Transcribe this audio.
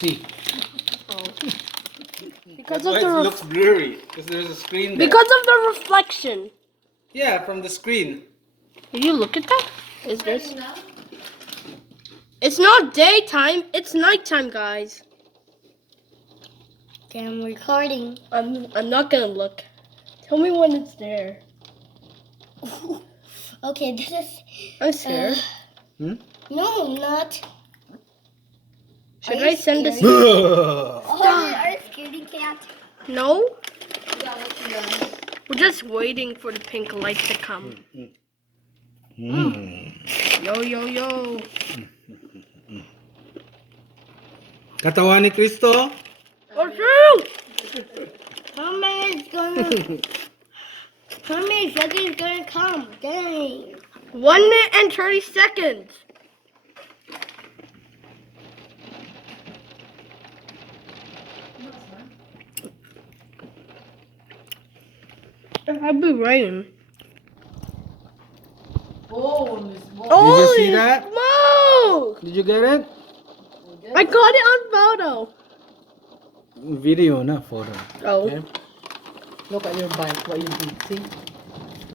See. Oh. That's why it looks blurry, because there's a screen there. Because of the reflection. Yeah, from the screen. Did you look at that? Is this? It's not daytime. It's nighttime, guys. Okay, I'm recording. I'm not gonna look. Tell me when it's there. Okay, this is. I'm scared. No, I'm not. Should I send this? Oh, are you scaredy cat? No. We're just waiting for the pink light to come. Yo, yo, yo. Katawan ni Cristo. Oh, shoot! How many is gonna? How many seconds gonna come? Dang. 1 minute and 30 seconds. I'll be raining. Did you see that? Smoke! Did you get it? I got it on photo. Video, not photo. Oh. Okay. Look at your bike, what you did, see?